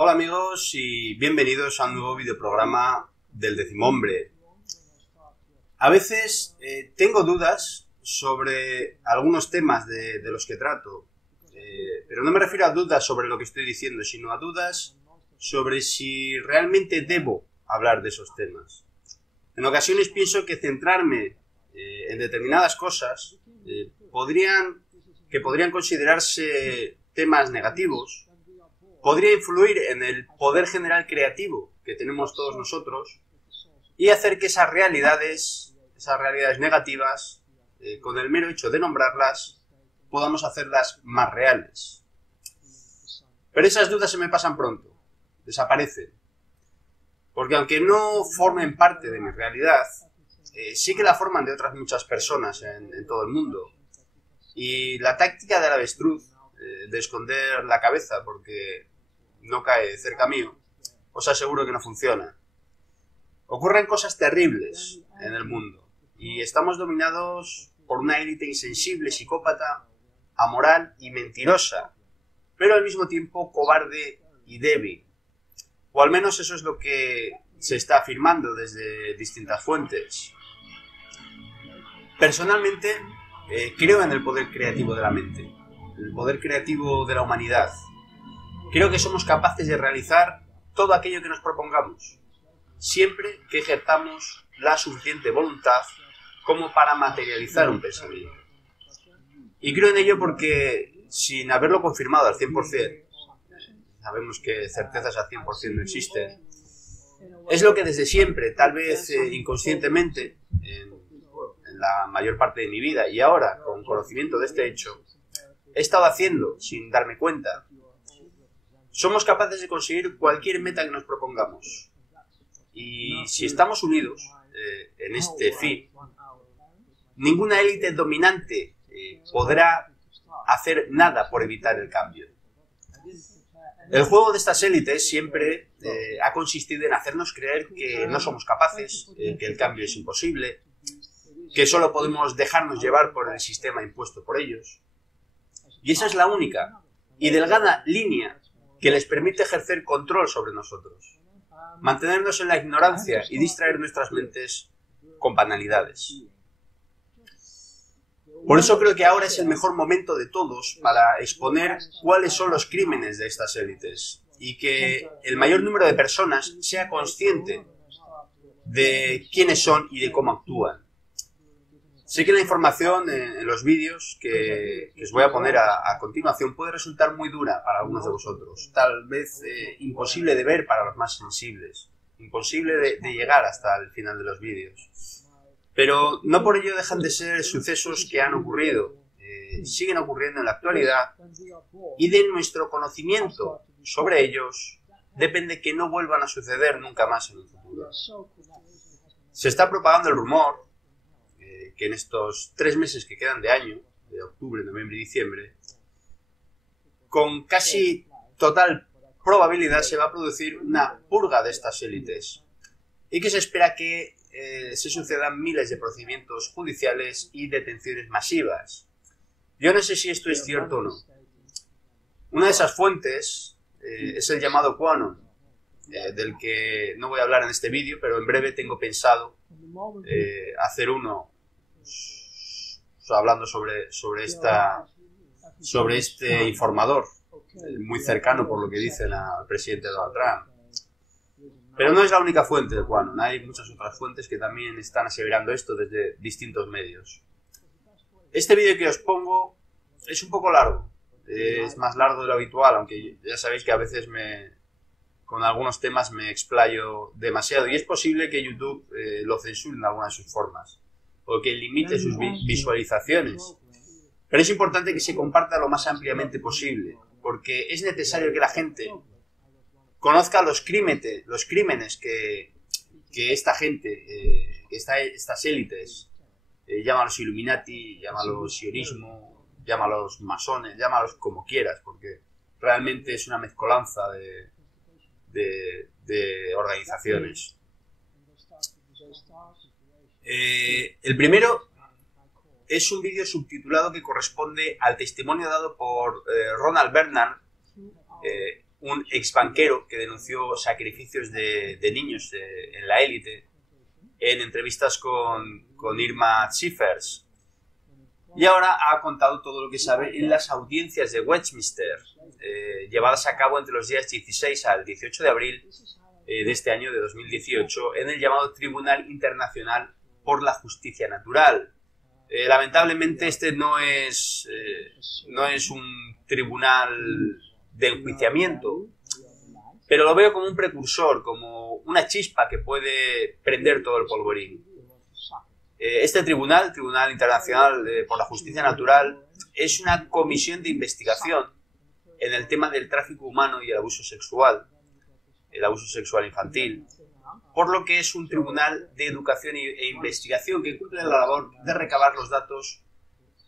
Hola amigos y bienvenidos a un nuevo videoprograma del Décimo Hombre. A veces tengo dudas sobre algunos temas de los que trato, pero no me refiero a dudas sobre lo que estoy diciendo, sino a dudas sobre si realmente debo hablar de esos temas. En ocasiones pienso que centrarme en determinadas cosas podrían considerarse temas negativos. Podría influir en el poder general creativo que tenemos todos nosotros y hacer que esas realidades negativas, con el mero hecho de nombrarlas, podamos hacerlas más reales. Pero esas dudas se me pasan pronto, desaparecen. Porque aunque no formen parte de mi realidad, sí que la forman de otras muchas personas en todo el mundo. Y la táctica del avestruz, de esconder la cabeza porque no cae cerca mío, os aseguro que no funciona. Ocurren cosas terribles en el mundo y estamos dominados por una élite insensible, psicópata, amoral y mentirosa, pero al mismo tiempo cobarde y débil. O al menos eso es lo que se está afirmando desde distintas fuentes. Personalmente, creo en el poder creativo de la mente, el poder creativo de la humanidad. Creo que somos capaces de realizar todo aquello que nos propongamos, siempre que ejerzamos la suficiente voluntad como para materializar un pensamiento. Y creo en ello porque, sin haberlo confirmado al 100%, sabemos que certezas al 100% no existen, es lo que desde siempre, tal vez inconscientemente, en la mayor parte de mi vida y ahora, con conocimiento de este hecho, he estado haciendo sin darme cuenta. Somos capaces de conseguir cualquier meta que nos propongamos. Y si estamos unidos en este fin, ninguna élite dominante podrá hacer nada por evitar el cambio. El juego de estas élites siempre ha consistido en hacernos creer que no somos capaces, que el cambio es imposible, que solo podemos dejarnos llevar por el sistema impuesto por ellos. Y esa es la única y delgada línea que les permite ejercer control sobre nosotros, mantenernos en la ignorancia y distraer nuestras mentes con banalidades. Por eso creo que ahora es el mejor momento de todos para exponer cuáles son los crímenes de estas élites y que el mayor número de personas sea consciente de quiénes son y de cómo actúan. Sé que la información en los vídeos que os voy a poner a continuación puede resultar muy dura para algunos de vosotros, tal vez imposible de ver para los más sensibles, imposible de llegar hasta el final de los vídeos. Pero no por ello dejan de ser sucesos que han ocurrido, siguen ocurriendo en la actualidad y de nuestro conocimiento sobre ellos depende que no vuelvan a suceder nunca más en el futuro. Se está propagando el rumor que en estos 3 meses que quedan de año, de octubre, noviembre y diciembre, con casi total probabilidad se va a producir una purga de estas élites y que se espera que se sucedan miles de procedimientos judiciales y detenciones masivas. Yo no sé si esto es cierto o no. Una de esas fuentes es el llamado QAnon, del que no voy a hablar en este vídeo, pero en breve tengo pensado hacer uno hablando sobre este informador, muy cercano por lo que dicen al presidente Donald Trump. Pero no es la única fuente de QAnon, hay muchas otras fuentes que también están aseverando esto desde distintos medios. Este vídeo que os pongo es un poco largo, es más largo de lo habitual, aunque ya sabéis que a veces con algunos temas me explayo demasiado y es posible que YouTube lo censure en alguna de sus formas o que limite sus visualizaciones. Pero es importante que se comparta lo más ampliamente posible, porque es necesario que la gente conozca los crímenes que esta gente, estas élites, llámalos Illuminati, llámalos sionismo, llámalos masones, llámalos como quieras, porque realmente es una mezcolanza de organizaciones. El primero es un vídeo subtitulado que corresponde al testimonio dado por Ronald Bernard, un ex banquero que denunció sacrificios de niños en la élite en entrevistas con Irma Schiffers. Y ahora ha contado todo lo que sabe en las audiencias de Westminster, llevadas a cabo entre los días 16 al 18 de abril de este año de 2018 en el llamado Tribunal Internacional por la Justicia Natural. Lamentablemente este no es un tribunal de enjuiciamiento, pero lo veo como un precursor, como una chispa que puede prender todo el polvorín. Este Tribunal Internacional por la Justicia Natural, es una comisión de investigación en el tema del tráfico humano y el abuso sexual infantil, por lo que es un tribunal de educación e investigación que cumple la labor de recabar los datos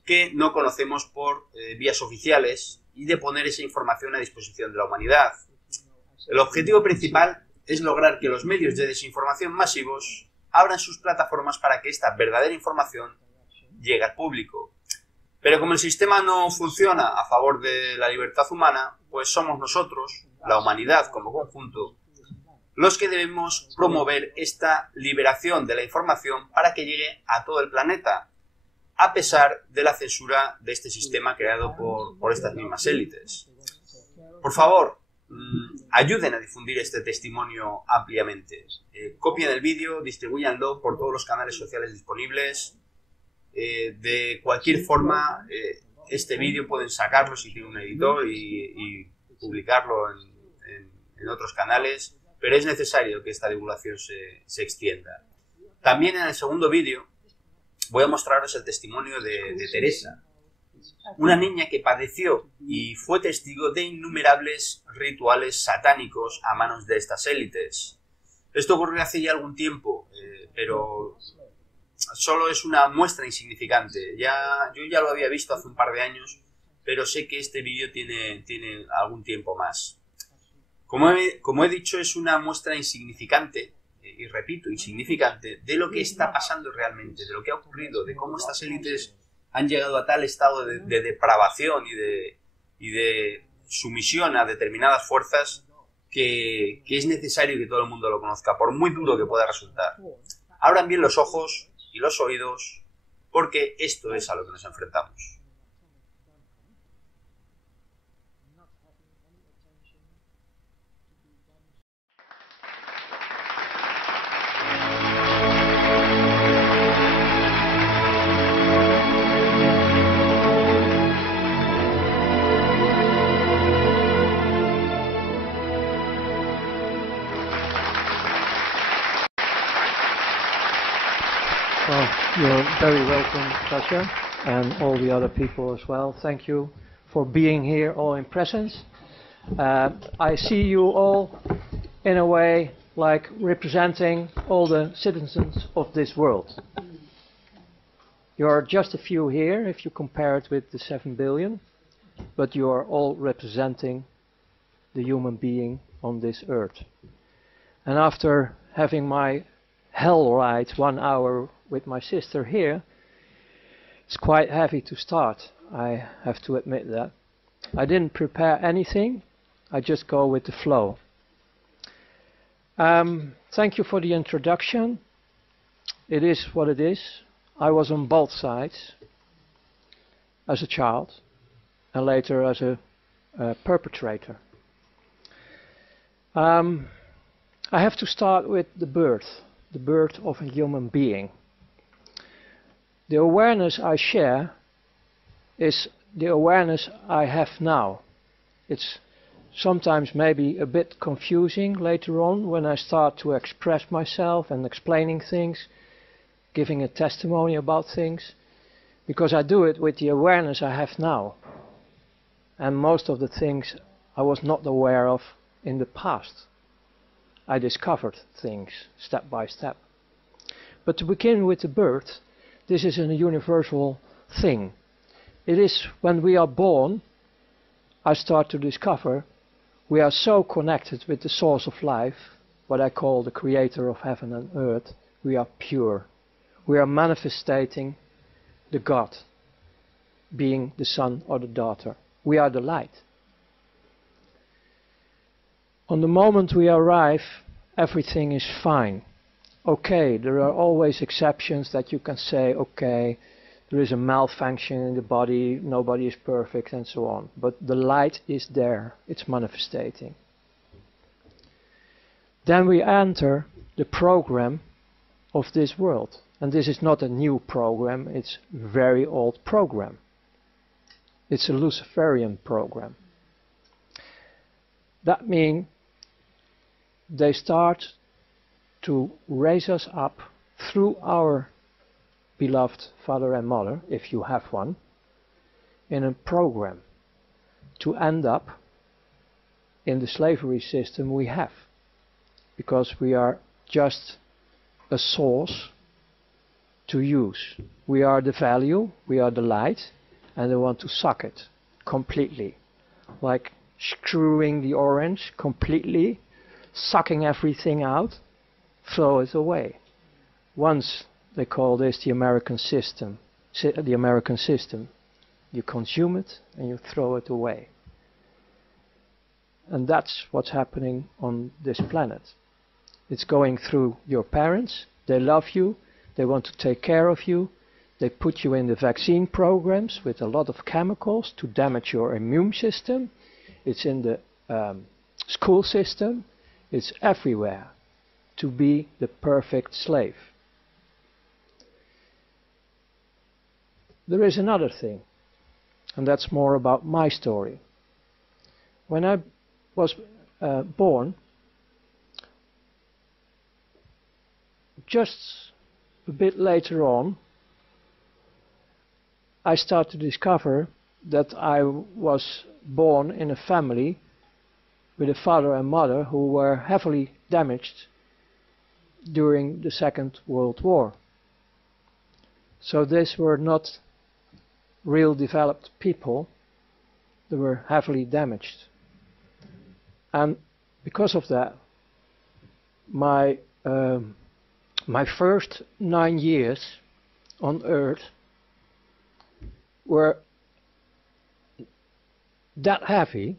que no conocemos por vías oficiales y de poner esa información a disposición de la humanidad. El objetivo principal es lograr que los medios de desinformación masivos abran sus plataformas para que esta verdadera información llegue al público. Pero como el sistema no funciona a favor de la libertad humana, pues somos nosotros, la humanidad como conjunto, los que debemos promover esta liberación de la información para que llegue a todo el planeta, a pesar de la censura de este sistema creado por estas mismas élites. Por favor, ayuden a difundir este testimonio ampliamente. Copien el vídeo, distribúyanlo por todos los canales sociales disponibles. De cualquier forma, este vídeo pueden sacarlo si tiene un editor y publicarlo en otros canales, pero es necesario que esta divulgación se extienda. También en el segundo vídeo voy a mostraros el testimonio de Teresa, una niña que padeció y fue testigo de innumerables rituales satánicos a manos de estas élites. Esto ocurrió hace ya algún tiempo, pero solo es una muestra insignificante. Yo ya lo había visto hace un par de años, pero sé que este vídeo tiene algún tiempo más. Como he dicho, es una muestra insignificante, y repito, insignificante, de lo que está pasando realmente, de lo que ha ocurrido, de cómo estas élites han llegado a tal estado de depravación y de sumisión a determinadas fuerzas que es necesario que todo el mundo lo conozca, por muy duro que pueda resultar. Abran bien los ojos y los oídos, porque esto es a lo que nos enfrentamos. Well, you're very welcome, Sasha, and all the other people as well. Thank you for being here, all in presence. I see you all, in a way, like representing all the citizens of this world. You're just a few here, if you compare it with the 7 billion, but you are all representing the human being on this earth. And after having my hell ride 1 hour with my sister here, it's quite heavy to start, I have to admit that. I didn't prepare anything, I just go with the flow. Thank you for the introduction. It is what it is. I was on both sides, as a child, and later as a perpetrator. I have to start with the birth of a human being. The awareness I share is the awareness I have now. It's sometimes maybe a bit confusing later on when I start to express myself and explaining things, giving a testimony about things, because I do it with the awareness I have now. And most of the things I was not aware of in the past. I discovered things step by step. But to begin with the birth, this is a universal thing. It is when we are born, I start to discover we are so connected with the source of life, what I call the creator of heaven and earth. We are pure. We are manifesting the God, being the son or the daughter. We are the light. On the moment we arrive, everything is fine. Okay, there are always exceptions that you can say, okay, there is a malfunction in the body, nobody is perfect and so on. But the light is there, it's manifesting. Then we enter the program of this world. And this is not a new program, it's a very old program. It's a Luciferian program. That means they start to raise us up through our beloved father and mother, if you have one, in a program to end up in the slavery system we have. Because we are just a source to use. We are the value, we are the light, and they want to suck it completely. Like screwing the orange completely, sucking everything out, throw it away. Once they call this the American system. The American system. You consume it and you throw it away. And that's what's happening on this planet. It's going through your parents. They love you. They want to take care of you. They put you in the vaccine programs with a lot of chemicals to damage your immune system. It's in the school system. It's everywhere to be the perfect slave. There is another thing, and that's more about my story. When I was born, just a bit later on, I started to discover that I was born in a family with a father and mother who were heavily damaged during the Second World War. So these were not real developed people, they were heavily damaged. And because of that, my first 9 years on Earth were that heavy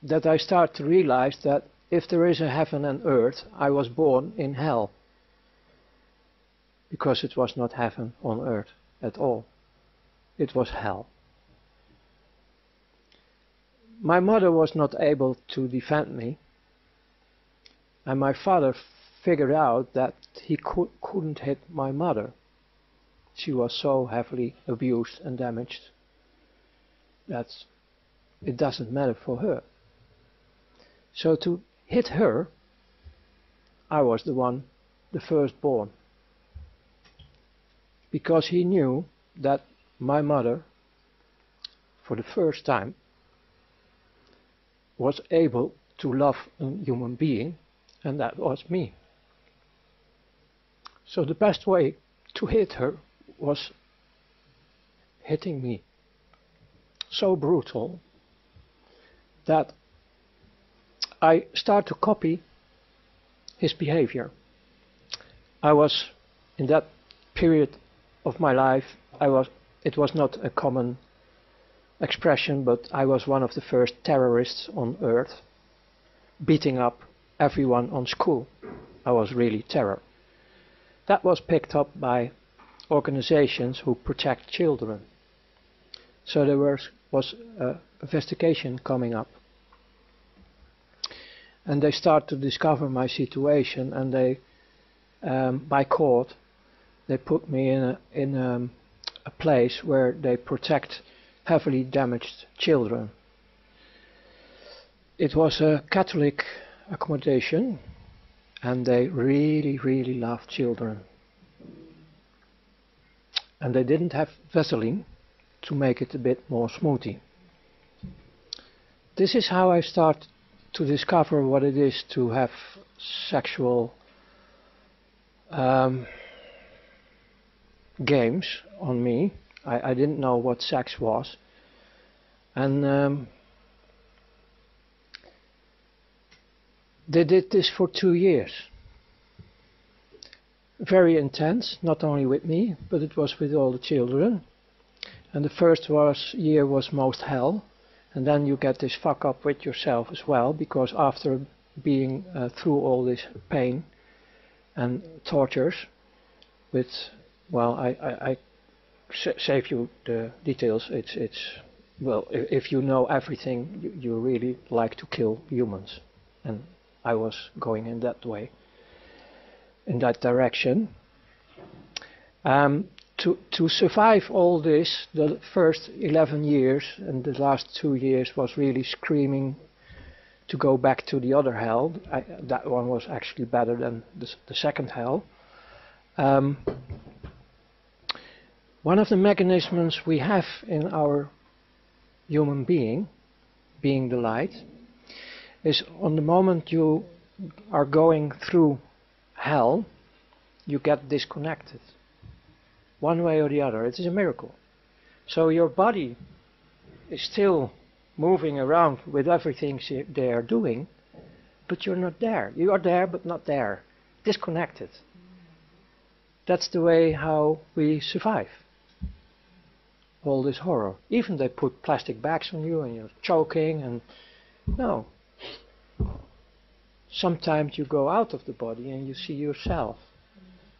that I start to realize that if there is a heaven and earth, I was born in hell. Because it was not heaven on earth at all. It was hell. My mother was not able to defend me. And my father figured out that he couldn't hit my mother. She was so heavily abused and damaged that it doesn't matter for her. So to hit her, I was the firstborn. Because he knew that my mother, for the first time, was able to love a human being, and that was me. So the best way to hit her was hitting me. So brutal that I start to copy his behavior. I was, in that period of my life, it was not a common expression, but I was one of the first terrorists on earth, beating up everyone on school. I was really terror. That was picked up by organizations who protect children. So there was an investigation coming up. And they start to discover my situation, and they, by court, they put me in a place where they protect heavily damaged children. It was a Catholic accommodation, and they really, really loved children. And they didn't have Vaseline to make it a bit more smoothie. This is how I start to discover what it is to have sexual games on me. I didn't know what sex was. And they did this for 2 years. Very intense, not only with me, but it was with all the children. And the first year was most hell. And then you get this fuck up with yourself as well, because after being through all this pain and tortures with, well, I save you the details. It's well, if you know everything, you really like to kill humans, and I was going in that way, in that direction. To survive all this, the first 11 years and the last 2 years was really screaming to go back to the other hell. That one was actually better than the second hell. One of the mechanisms we have in our human being the light, is on the moment you are going through hell, you get disconnected. One way or the other. It is a miracle. So your body is still moving around with everything they are doing, but you're not there. You are there, but not there. Disconnected. That's the way how we survive all this horror. Even they put plastic bags on you and you're choking, and no. Sometimes you go out of the body and you see yourself.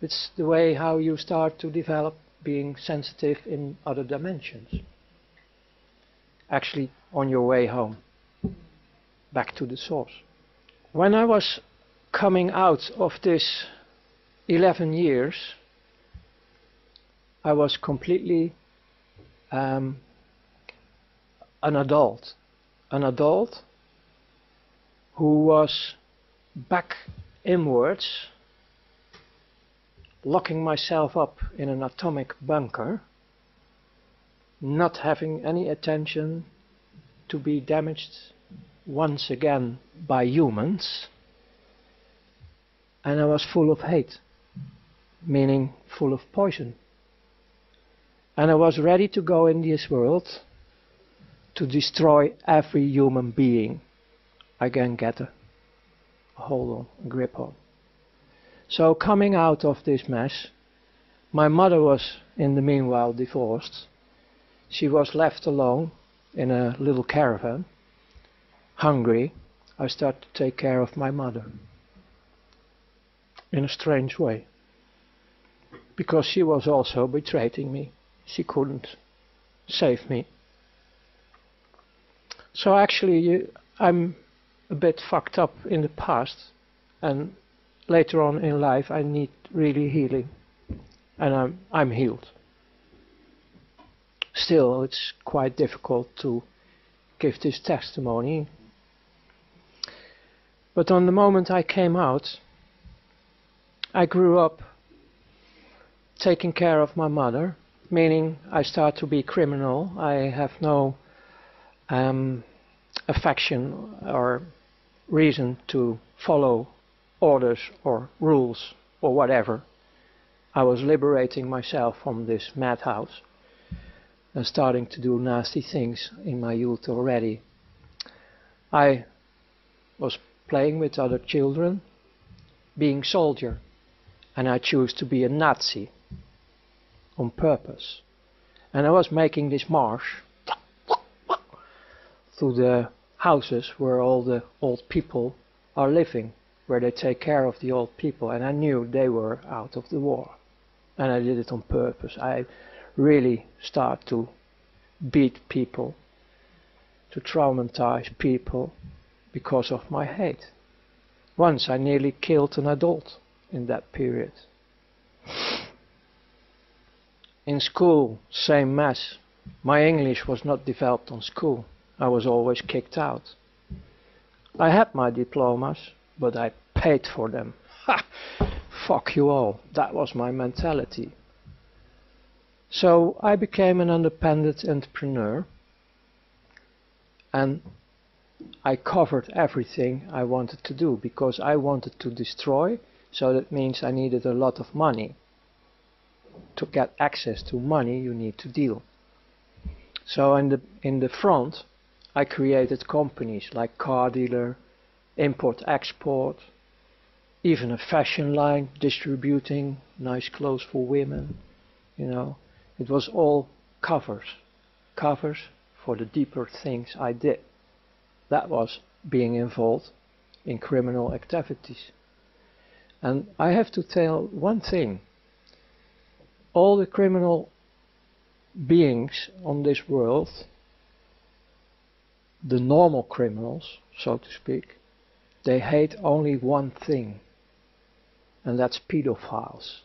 It's the way how you start to develop being sensitive in other dimensions. Actually, on your way home, back to the source. When I was coming out of this 11 years, I was completely an adult who was back inwards, locking myself up in an atomic bunker, not having any attention to be damaged once again by humans, and I was full of hate, meaning full of poison. And I was ready to go in this world to destroy every human being I can get a hold on, a grip on. So coming out of this mess, my mother was in the meanwhile divorced. She was left alone in a little caravan, hungry. I started to take care of my mother in a strange way, because she was also betraying me. She couldn't save me. So actually I'm a bit fucked up in the past, and later on in life I need really healing, and I'm healed. Still, it's quite difficult to give this testimony. But on the moment I came out, I grew up taking care of my mother, meaning I start to be criminal. I have no affection or reason to follow orders or rules or whatever. I was liberating myself from this madhouse and starting to do nasty things in my youth already. I was playing with other children, being soldier, and I chose to be a Nazi on purpose. And I was making this march through the houses where all the old people are living, where they take care of the old people, and I knew they were out of the war. And I did it on purpose. I really start to beat people, to traumatize people because of my hate. Once I nearly killed an adult in that period. In school, same mess. My English was not developed on school. I was always kicked out. I had my diplomas, but I paid for them. Ha! Fuck you all. That was my mentality. So I became an independent entrepreneur, and I covered everything I wanted to do because I wanted to destroy, so that means I needed a lot of money. To get access to money, you need to deal. So in the front, I created companies like car dealer, import-export, even a fashion line distributing nice clothes for women. You know, it was all covers for the deeper things I did. That was being involved in criminal activities. And I have to tell one thing. All the criminal beings on this world, the normal criminals, so to speak, they hate only one thing, and that's pedophiles.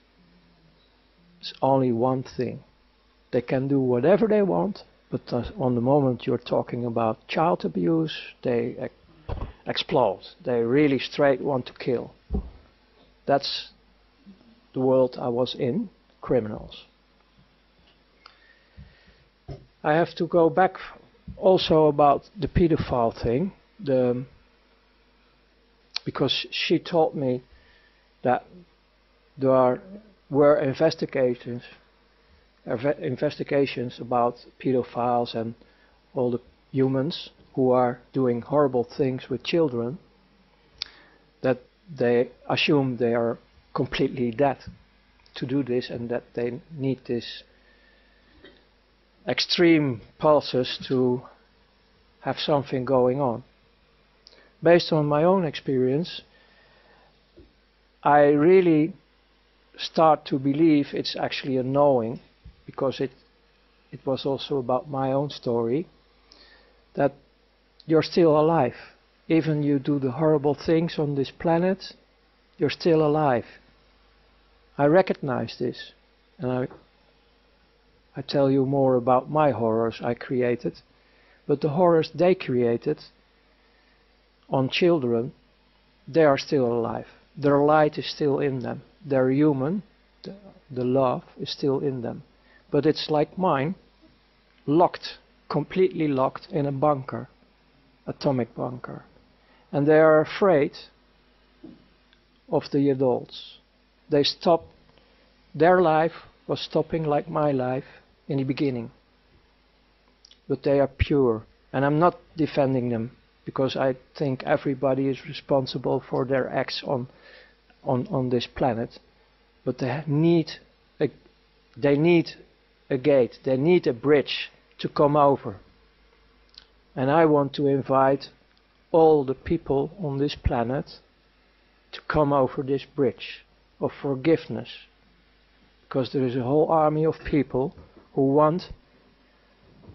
It's only one thing. They can do whatever they want, but on the moment you're talking about child abuse, they explode. They really straight want to kill. That's the world I was in, criminals. I have to go back also about the pedophile thing, because she told me that there were investigations about pedophiles and all the humans who are doing horrible things with children, that they assume they are completely dead to do this, and that they need this extreme pulses to have something going on. Based on my own experience, I really start to believe it's actually a knowing, because it was also about my own story, that you're still alive. Even you do the horrible things on this planet, you're still alive. I recognize this, and I tell you more about my horrors I created, but the horrors they created on children, they are still alive. Their light is still in them. They're human, the love is still in them. But it's like mine, locked, completely locked in a bunker, atomic bunker. And they are afraid of the adults. They stop, their life was stopping like my life in the beginning. But they are pure, and I'm not defending them, because I think everybody is responsible for their acts on this planet. But they need a gate, they need a bridge to come over. And I want to invite all the people on this planet to come over this bridge of forgiveness, because there is a whole army of people who want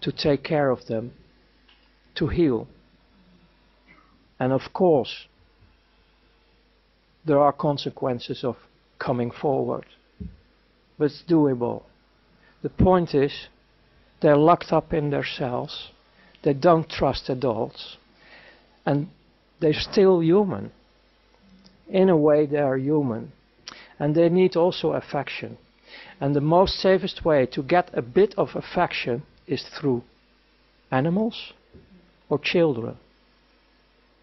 to take care of them, to heal. And of course, there are consequences of coming forward, but it's doable. The point is, they're locked up in their cells, they don't trust adults, and they're still human. In a way, they are human, and they need also affection. And the most safest way to get a bit of affection is through animals or children.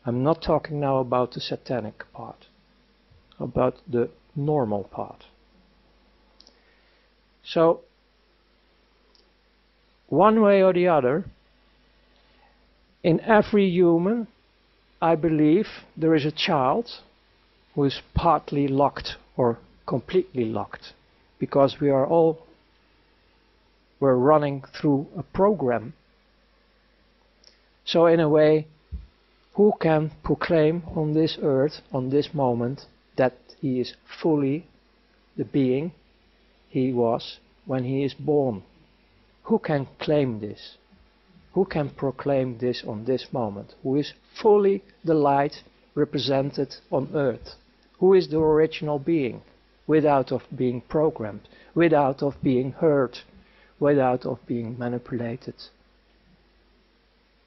I'm not talking now about the satanic part, about the normal part. So, one way or the other, in every human, I believe there is a child who is partly locked or completely locked, because we're running through a program. So in a way, who can proclaim on this earth, on this moment, that he is fully the being he was when he is born? Who can claim this? Who can proclaim this on this moment? Who is fully the light represented on earth? Who is the original being, without of being programmed, without of being hurt, without of being manipulated?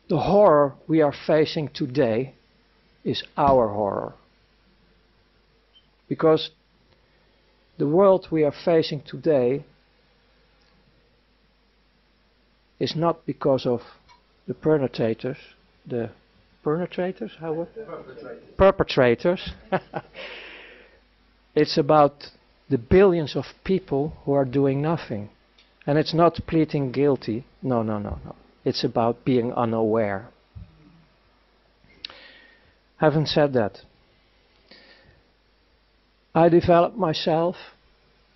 The horror we are facing today is our horror. Because the world we are facing today is not because of the perpetrators. It's about the billions of people who are doing nothing. And it's not pleading guilty. No. It's about being unaware. Having said that, I developed myself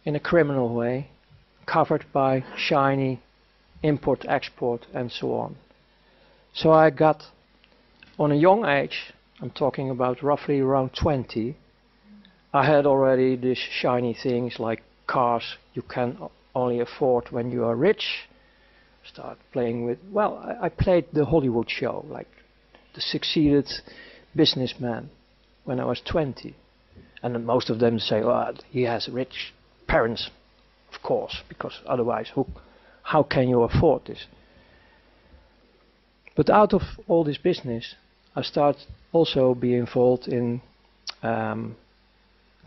in a criminal way, covered by shiny import, export, and so on. So I got, on a young age, I'm talking about roughly around 20, I had already these shiny things like cars you can only afford when you are rich. Start playing with, well, I played the Hollywood show, like the succeeded businessman when I was 20. And then most of them say, oh, he has rich parents, of course, because otherwise how can you afford this? But out of all this business, I start also be involved in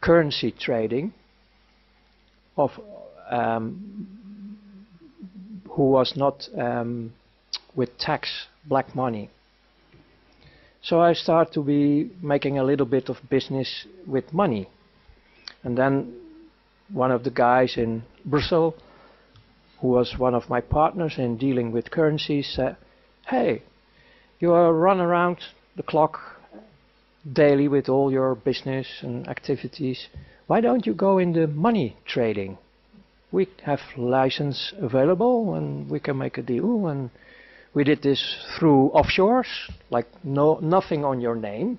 currency trading of who was not with tax black money. So I start to be making a little bit of business with money. And then one of the guys in Brussels, who was one of my partners in dealing with currencies, said, hey, you run around the clock daily with all your business and activities. Why don't you go into money trading? We have license available and we can make a deal. And we did this through offshores, like nothing on your name.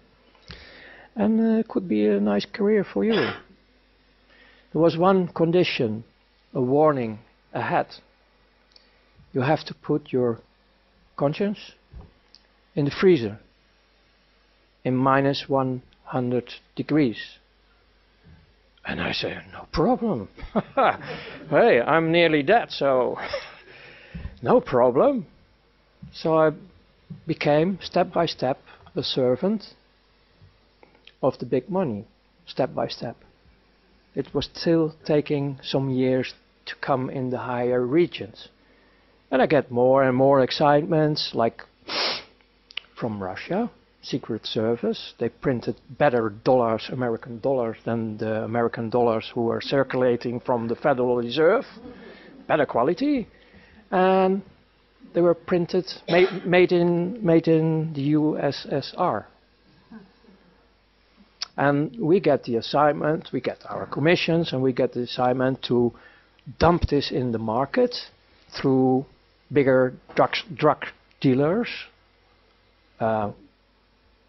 And it could be a nice career for you. There was one condition, a warning ahead. You have to put your conscience in the freezer in minus 100 degrees. And I say, no problem. Hey, I'm nearly dead, so no problem. So I became, step by step, a servant of the big money, step by step. It was still taking some years to come in the higher regions. And I get more and more excitements, like from Russia, Secret Service. They printed better dollars, American dollars, than the American dollars who were circulating from the Federal Reserve. Better quality. And they were printed, made in the USSR. And we get the assignment, we get our commissions, and we get the assignment to dump this in the market through bigger drug dealers,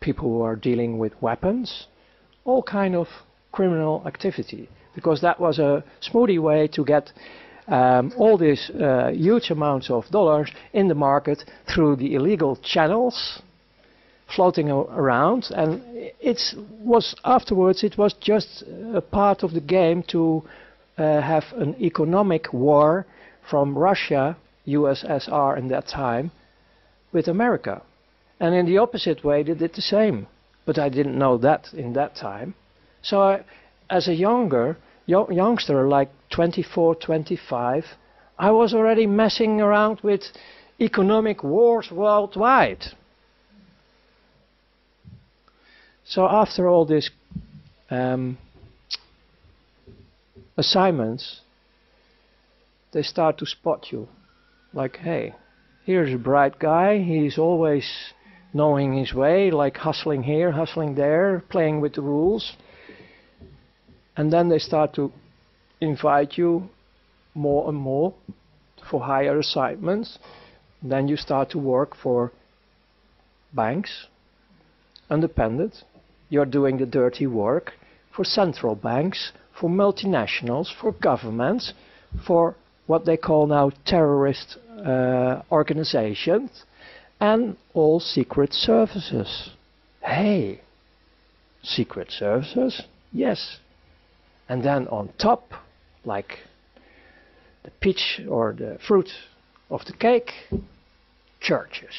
people who are dealing with weapons, all kind of criminal activity, because that was a smoothie way to get all these huge amounts of dollars in the market through the illegal channels floating around. And afterwards it was just a part of the game to have an economic war from Russia, USSR in that time, with America. And in the opposite way they did the same. But I didn't know that in that time. So as a youngster, like 24, 25, I was already messing around with economic wars worldwide. So after all these assignments, they start to spot you. Like, hey, here's a bright guy, he's always knowing his way, like hustling here, hustling there, playing with the rules. And then they start to invite you more and more for higher assignments. Then you start to work for banks, independent. You're doing the dirty work for central banks, for multinationals, for governments, for what they call now terrorist organizations, and all secret services. Hey, secret services? Yes. And then on top, like the peach or the fruit of the cake, churches.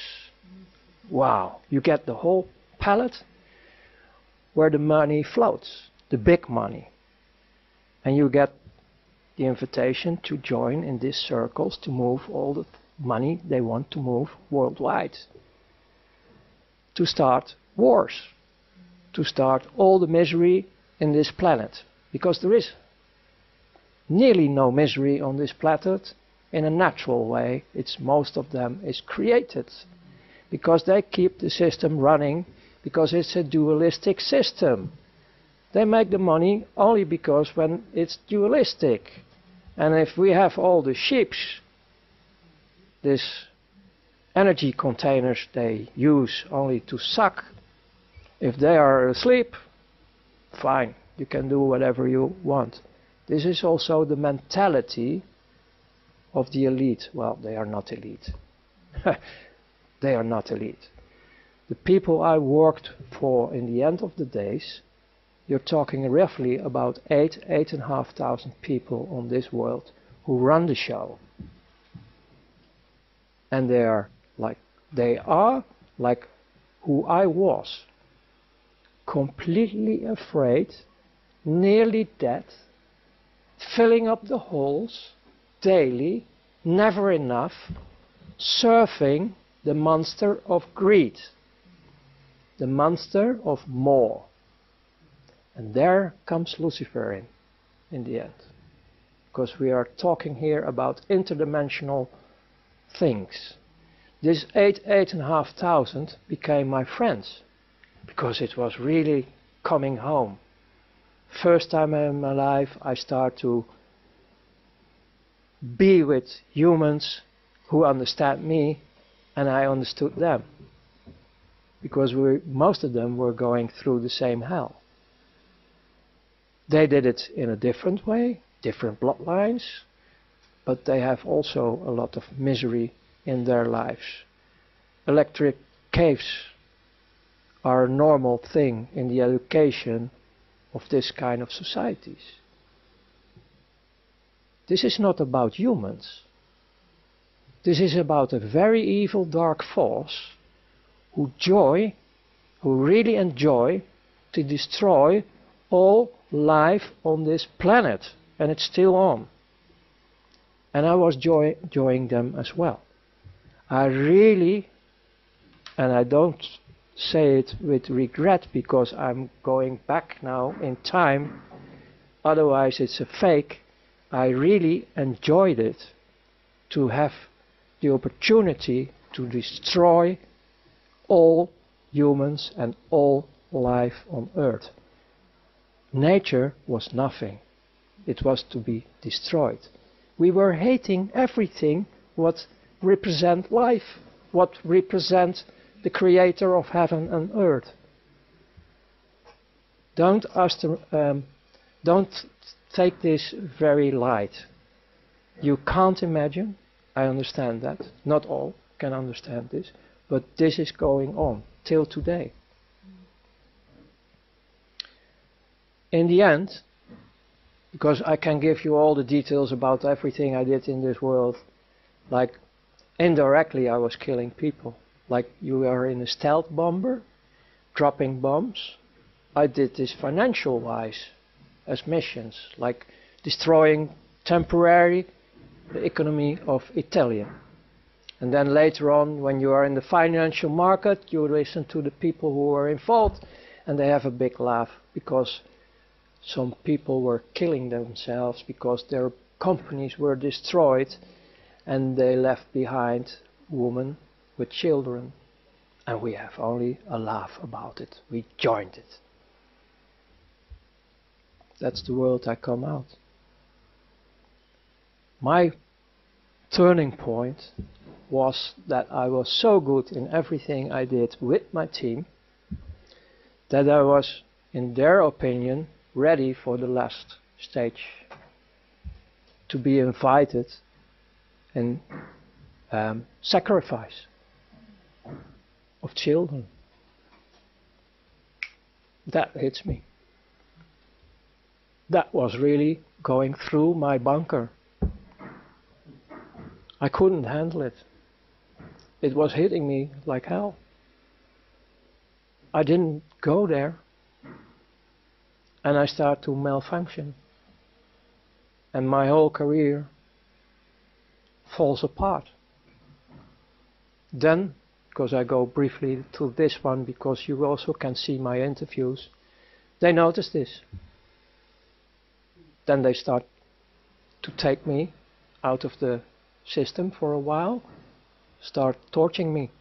Wow, you get the whole palette where the money floats, the big money. And you get the invitation to join in these circles to move all the money they want to move worldwide. To start wars. To start all the misery in this planet. Because there is nearly no misery on this planet in a natural way. Most of them is created. Because they keep the system running, because it's a dualistic system. They make the money only because when it's dualistic. And if we have all the ships, these energy containers they use only to suck If they are asleep, fine, you can do whatever you want. This is also the mentality of the elite. Well, they are not elite. They are not elite. The people I worked for in the end of the days, you're talking roughly about 8,500 people on this world who run the show. And they are like who I was. Completely afraid, nearly dead, filling up the holes daily, never enough, surfing the monster of greed, the monster of more. And there comes Lucifer in the end, because we are talking here about interdimensional things. This 8,500 became my friends, because it was really coming home. First time in my life I start to be with humans who understand me, and I understood them, because most of them were going through the same hell. They did it in a different way, different bloodlines, but they have also a lot of misery in their lives. Electric caves are a normal thing in the education of this kind of societies. This is not about humans. This is about a very evil dark force who really enjoy to destroy all life on this planet, and it's still on. And I was enjoying them as well. I really, and I don't say it with regret because I'm going back now in time, otherwise it's a fake, I really enjoyed it to have the opportunity to destroy all humans and all life on earth. Nature was nothing. It was to be destroyed. We were hating everything what represents life, what represents the creator of heaven and earth. Don't take this very light. You can't imagine, I understand that, not all can understand this, but this is going on till today. In the end, because I can give you all the details about everything I did in this world, like indirectly I was killing people. Like you are in a stealth bomber, dropping bombs. I did this financial wise as missions, like destroying temporarily the economy of Italian. And then later on, when you are in the financial market, you listen to the people who are involved, and they have a big laugh because some people were killing themselves because their companies were destroyed and they left behind women with children. And we have only a laugh about it. We joined it. That's the world I come out. My turning point was that I was so good in everything I did with my team that I was, in their opinion, ready for the last stage, to be invited and sacrifice of children. That hits me. That was really going through my bunker. I couldn't handle it. It was hitting me like hell. I didn't go there. And I start to malfunction. And my whole career falls apart. Then, because I go briefly to this one, because you also can see my interviews, they notice this. Then they start to take me out of the system for a while, start torturing me.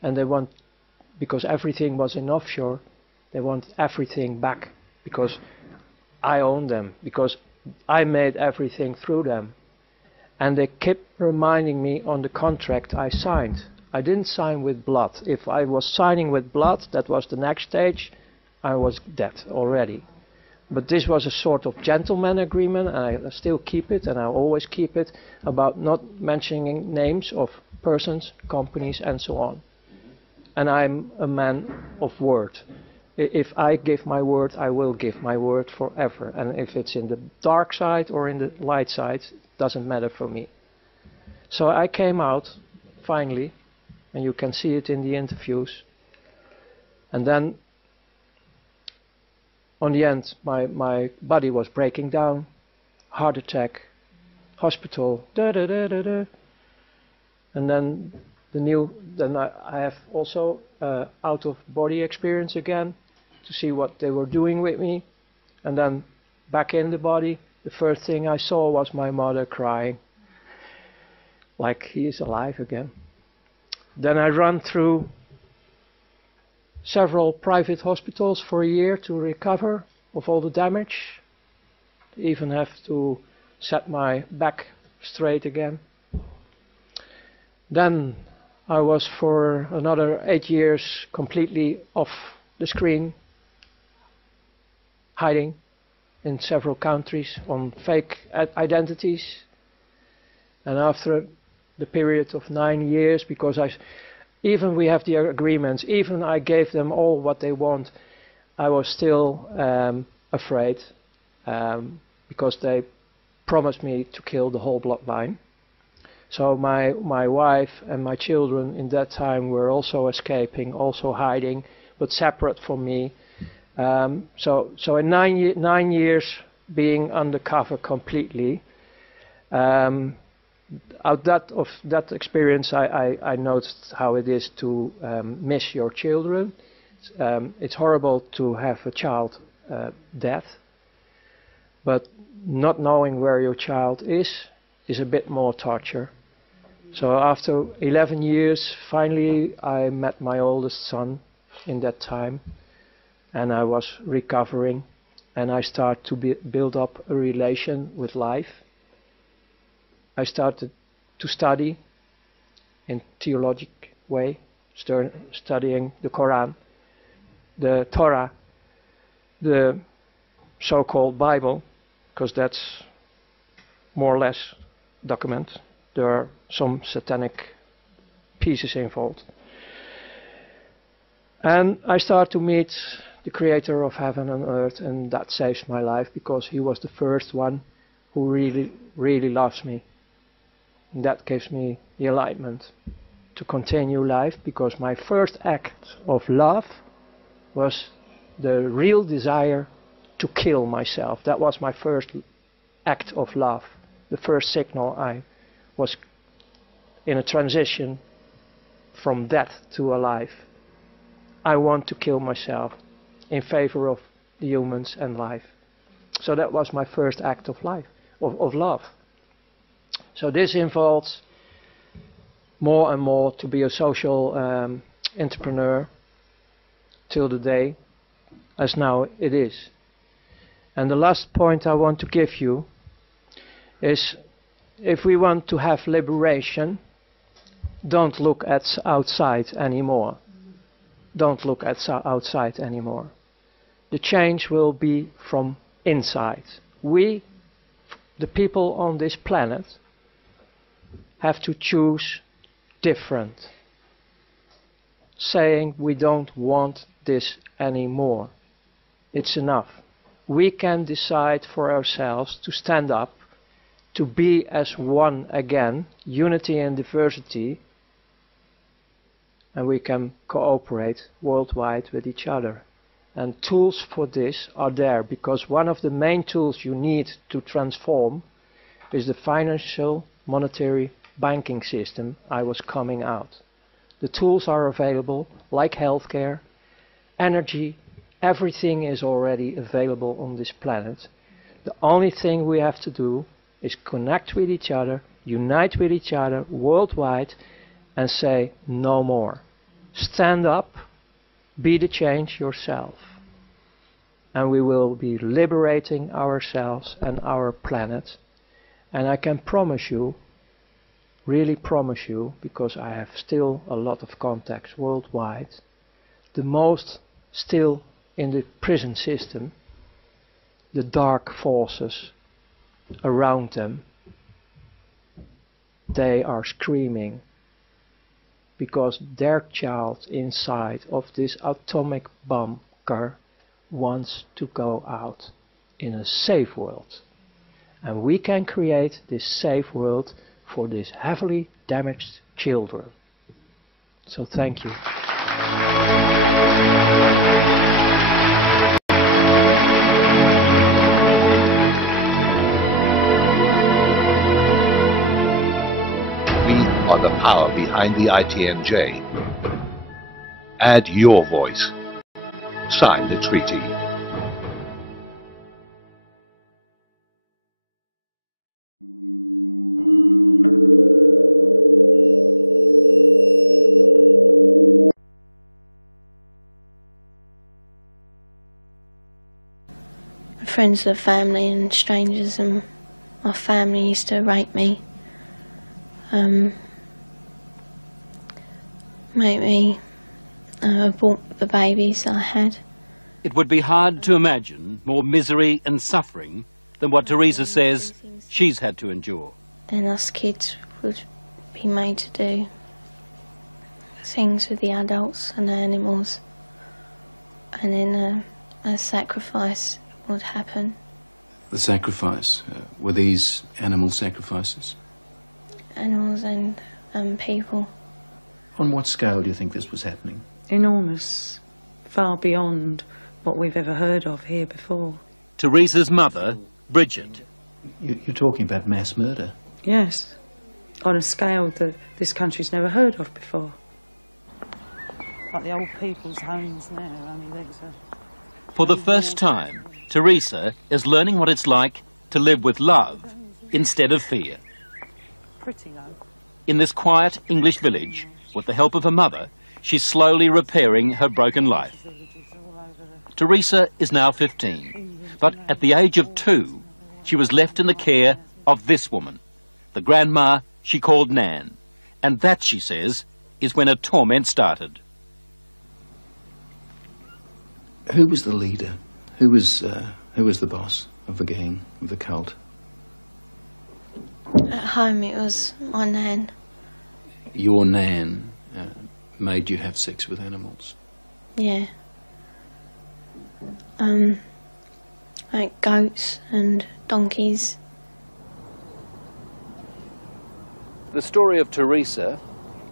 And they want, because everything was in offshore, they want everything back. Because I own them, because I made everything through them. And they kept reminding me on the contract I signed. I didn't sign with blood. If I was signing with blood, that was the next stage, I was dead already. But this was a sort of gentleman agreement, and I still keep it, and I always keep it, about not mentioning names of persons, companies, and so on. And I'm a man of word. If I give my word, I will give my word forever. And if it's in the dark side or in the light side, it doesn't matter for me. So I came out, finally, and you can see it in the interviews. And then, on the end, my body was breaking down, heart attack, hospital, and then I have also out-of-body experience again, to see what they were doing with me, and then back in the body. The first thing I saw was my mother crying, like he is alive again. Then I ran through several private hospitals for a year to recover of all the damage. Even have to set my back straight again. Then I was for another 8 years completely off the screen, hiding in several countries on fake identities. And after the period of 9 years, because even we have the agreements, even I gave them all what they want, I was still afraid, because they promised me to kill the whole bloodline. So my wife and my children in that time were also escaping, also hiding, but separate from me. So in 9 years being undercover completely, out of that experience, I noticed how it is to miss your children. It's horrible to have a child dead, but not knowing where your child is a bit more torture. So after 11 years, finally I met my oldest son in that time, and I was recovering, and I started to build up a relation with life. I started to study in theologic way, studying the Quran, the Torah, the so-called Bible, because that's more or less document. There are some satanic pieces involved. And I start to meet the creator of heaven and earth, and that saves my life, because he was the first one who really, really loves me. And that gives me the enlightenment to continue life, because my first act of love was the real desire to kill myself. That was my first act of love, the first signal I was in a transition from death to alive. I want to kill myself in favor of the humans and life. So that was my first act of life, of love. So this involves more and more to be a social entrepreneur till the day as now it is. And the last point I want to give you is, if we want to have liberation, don't look at outside anymore. Don't look at outside anymore. The change will be from inside. We, the people on this planet, have to choose different, saying we don't want this anymore. It's enough. We can decide for ourselves to stand up, to be as one again, unity and diversity, and we can cooperate worldwide with each other. And tools for this are there, because one of the main tools you need to transform is the financial, monetary, banking system I was coming out. The tools are available, like healthcare, energy, everything is already available on this planet. The only thing we have to do is connect with each other, unite with each other worldwide, and say no more. Stand up, be the change yourself, and we will be liberating ourselves and our planet. And I can promise you, really promise you, because I have still a lot of contacts worldwide, the most still in the prison system, the dark forces around them, they are screaming because their child inside of this atomic bunker wants to go out in a safe world. And we can create this safe world for these heavily damaged children. So thank you. We are the power behind the ITNJ. Add your voice. Sign the treaty. Friends of family and strangers, and my family used to rape me, make me abort the babies I had. It would be hard to imagine more misery and suffering than what Teresa says she's had to endure. And us kids would be made to do things with the adults and the animals, and then a sacrifice would happen. The sacrifice, were these animal sacrifices? Animals and people. On what scale do you think this was happening? Enormous, far beyond what we've ever heard of here before. Teresa's mother, Bridget. You're talking about mass murder? Yes, on a scale that this country's never heard of before. Like the old people's homes now, only these are... For the first time, Teresa is learning what it's like to live with love instead of fear. Pretty low. In this quiet English village, with the help of her mother, she's slowly repairing her broken life. Teresa is now 15, but at the age of 2, she was left in the care of this woman, the grandma she called Nan. And that, she says, is when her torment started. Who was the leader? Who was the boss of the gang, of the cult? At home it was my nan. Your Nan made you have sex with animals? Yeah. Like goats and donkeys. The story of Teresa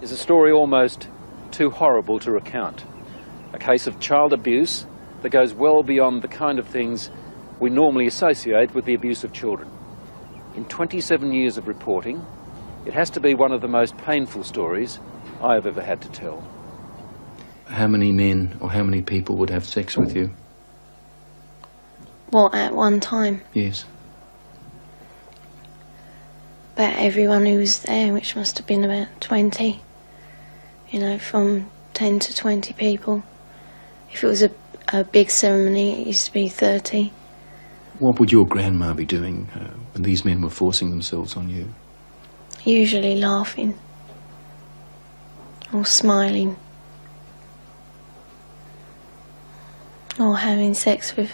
is a story almost too horrible to recount. A case of child abuse that goes well beyond the kind of things we normally associate with the abuse of children. In 27 years of reporting, it has to be one of the most painful stories I have ever had to tell. How many men or how many people would have sex with you? What, at one time? Yes. About everyone who was there, which must have been about 20. You know, from 10 to 20 people. If it was a big ceremony, it used to be 30. What would your grandma be doing when these men were forcing themselves on you? Usually laughing. Or smiling. Or having sex with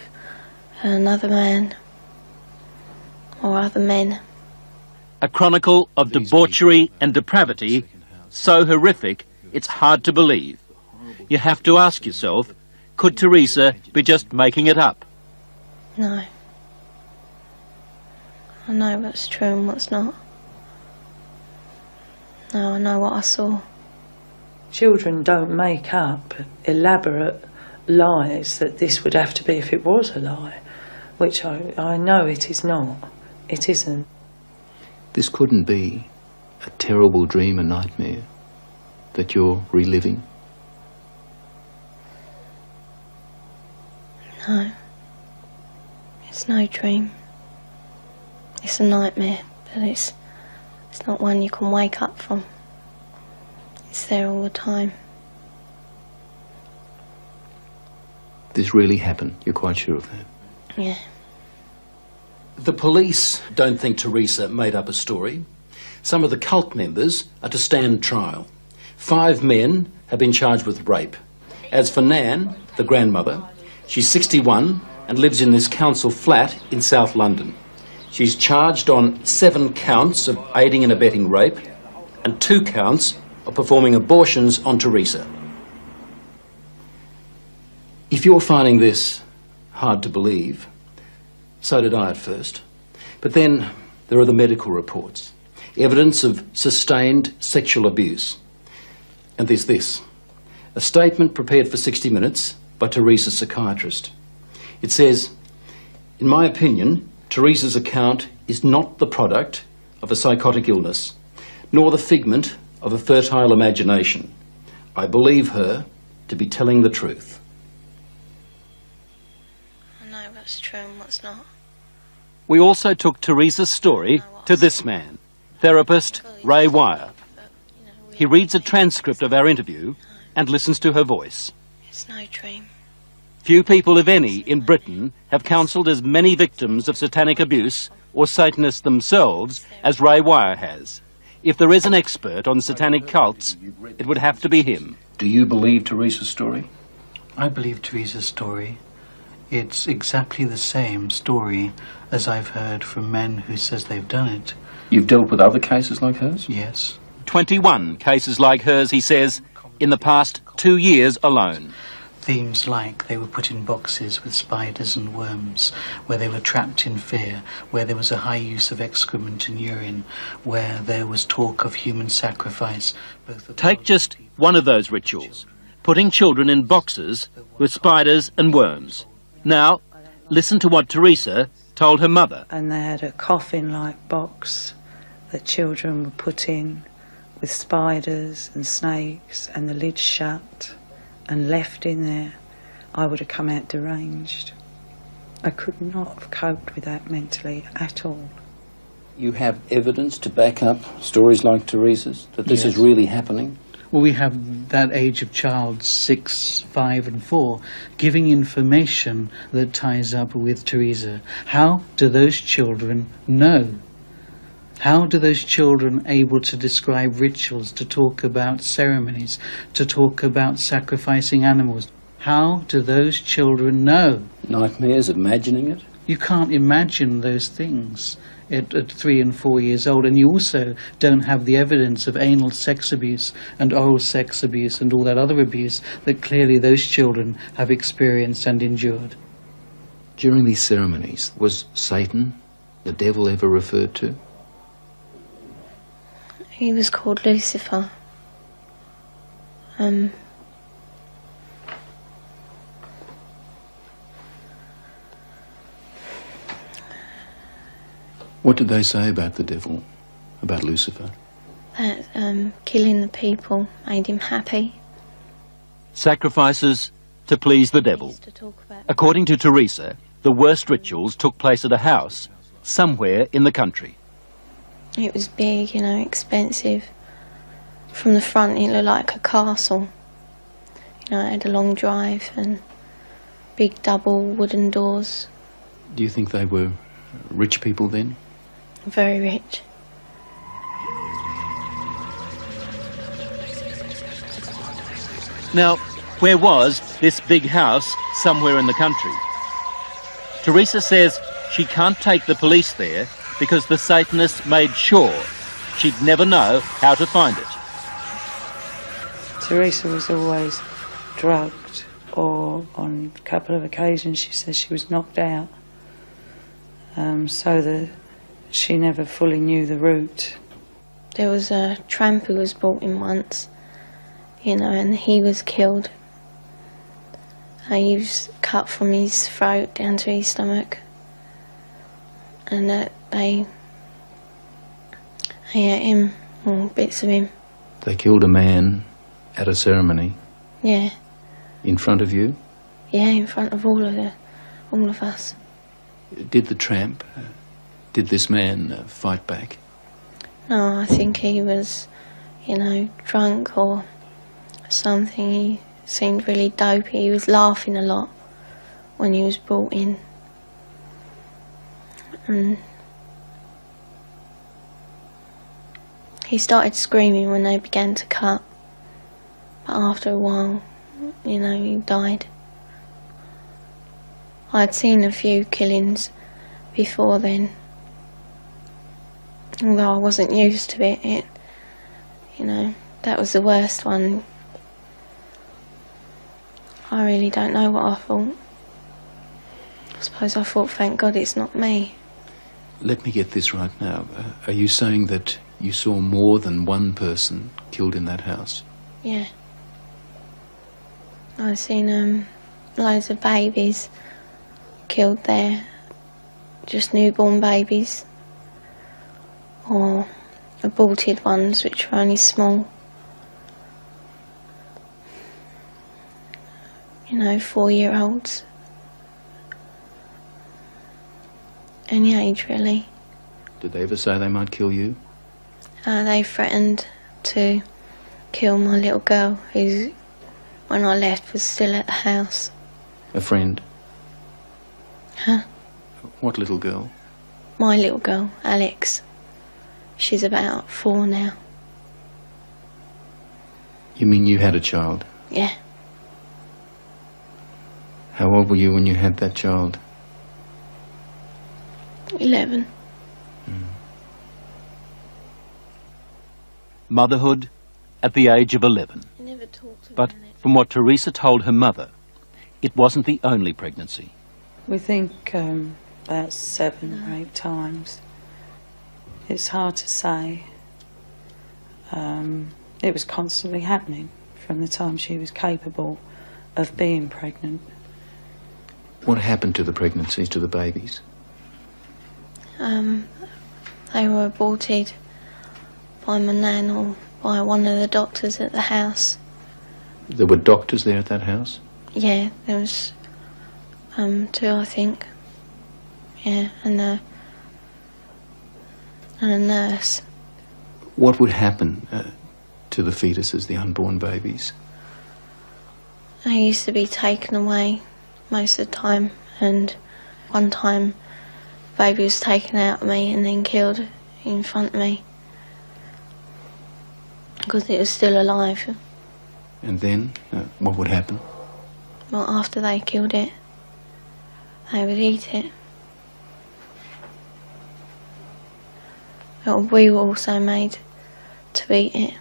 another man. Or other men. A chronicle of debauchery and depravity so horrific it's hard to believe. You have to ask yourself, could Teresa be just making it up? No. I know what's true and what's not. No, I know what I saw. Children don't make up elaborate lies that this would have to be if it was a lie, which I know it is not. It isn't. This couldn't be a terrible dream, a nightmare that you're reliving? No. It's no dream. It's a nightmare, but it's not one you can wake up from. It's there all the time. This really happened, you're quite sure of that? Yeah. The police don't think Teresa made up a story. Some of the cult members are to stand trial. 5 men have been charged with rape. As for Nan, the grandmother, she's 61 and lives in this council flat in South London. She's charged on 7 counts of aiding and abetting rape and 2 counts of performing abortions on Teresa. If you're finding this hard to believe, so did I at first. But then there are the medical reports, evidence of sustained sexual abuse. And there's this, a statement prepared for 60 Minutes by Teresa's psychiatrist. It says, "In my opinion, Teresa's account is not the product of a psychotic illness, nor the figment of a fertile imagination. I believe her to be telling the truth." I know what's true and what's not. We also took Teresa's story to this man, therapist Ray Wire. He reads a transcript of our interview and listens to her voice. It's no dream. Few people, if any, in Britain have counselled as many victims of satanic abuse or Satanists themselves as Ray Wire has. If there is an expert on satanic cults, it would have to be him. Do you believe Teresa's story? I believe Teresa's story. It's exactly the same story as I've heard from men who says they've done it. You've dealt with other cases like hers? Yes. 21 cases like hers, he says, in the past 2 years alone. Themes like they were put in boxes with spiders and worms, where they were trapped in fear, where there was a high use of excrement and urine, where there was talk of human sacrifice. Take just one of those rituals, putting children in boxes with spiders and worms. Now, listen to what Teresa told her mother. And they had a coffin-like box that children were put in with spiders and snakes and the lid shut and left in there. I would have come out deranged. I could not have coped with that mentally at all. You have evidence to back up stories like Teresa's, that this is really happening? Well, we have that age of child, 6, 5 and 4, giving information that ties up with Teresa. How do those children know? How do those children able to describe rituals, to talk about ceremonies, to talk about sacrificing animals? How do those children know? Nightmares, imagining it? You can't imagine those things at 3 and 4 years old, and you also don't have the evidence of anal sex abuse and oral sex abuse and all that other abuse that clearly those children have experienced and endured. During these ceremonies, was Satan, the devil, ever referred to? He was called Lucifer. What did they say about the devil, about Lucifer? That killing the people made him happy. Sacrifices to please the devil. To talk about According to Teresa, the worst rituals took place at a house somewhere in the country. it was big, you know, expensive. From the front it looked like a castle. You know, it had a long drive and big double wooden doors. Do you think they were rich people then? Very rich. Now, where was this big house somewhere in the country? Teresa says she can't take the police there because the Satanists made sure she'd never know how to find it. Teresa was always drugged, or on a couple of occasions she says she was knocked out, so that she never fully knew the route. There was a tramp who was brought in once, you know, and he was killed. He was cut from his throat down to his stomach, and they ate him, or bits of him. They killed a man at a ceremony? Yeah. In front of you? Yeah, in front of all of us. Did the tramp, did this man fight back? No, I think he was, you know, drunk or something. He seemed really dopey. He was laughing a lot when he was brought in. And He started screaming when they began to cut, but after a while, you know, he died. I'd seen a few killings before then, although I wasn't used to it. You know, that was the worst one. I really don't know what I thought. I suppose I thought, thank God it's not me. Let me get this right now. Are you saying that you saw more than one person killed in that house? Yeah. I've seen loads of babies killed there, just newborn babies, or aborted ones which were only small. You know, 4-year-olds. Any age, really. Did they ever say they might kill you? They threatened to kill my little girl, who, when I left, was still at the house. A friend? Huh? What little girl? My little girl, Alex. She's about 4 now. You mean you had a child? Yeah. How old were you when you had that child? 11. Motherhood at the age of 11. I never talked about But it. from what Teresa told her mother, it wasn't the only pregnancy. We think about 7 or 8 times. It's hard to say. It was constantly happening from the time she was capable of being pregnant. What happened to the pregnancies, to the babies? They were aborted by my nan or by one of the doctors at the house. There were doctors there at that house? Yeah, there was 2, I think. Yeah, and a nurse. What would happen to the fetuses, the unborn babies? They used to be taken away most of the time, and one time the baby was taken out of me and then killed in front of me because it was still alive. And then, what would happen? Well, after they killed it, they would eat it. Well, we were also made to eat it.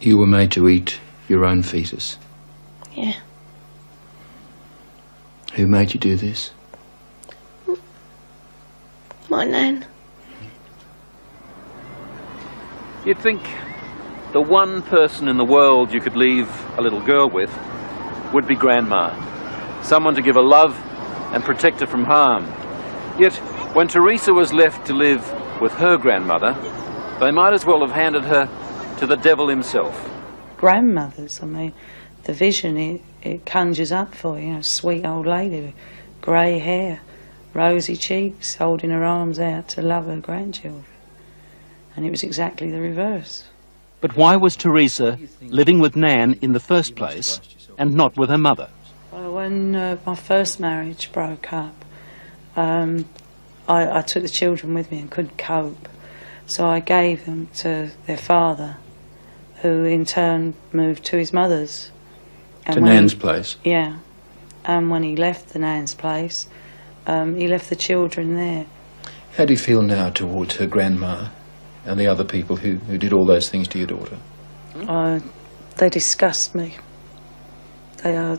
You were made to eat your own fetus? Yeah. Who made you do this? My nan. You'd think the one person in the world you could leave a little girl with would be Grandma. Someone to give her love and protect her from harm. Yet, when Teresa was left to live with her grandmother, they might as well have handed her to the devil himself. Grandmothers, I mean, the vision it conjures up for you, a sweet old lady with grey hair, rosy cheeks, holding her arms out to love her grandchildren. And it was exactly the reverse. But why was Teresa living with Nan in the first place and not with her mother? Well, when my first marriage broke up, I took the children with me and couldn't cope. So I gave them to their father, who in turn moved to his mother's. And to Nan's place? Yeah. And when he left the Nan's place, he left the children there. How do you feel now towards her grandma and the other people who did all those things to your daughter? They disgust me. They are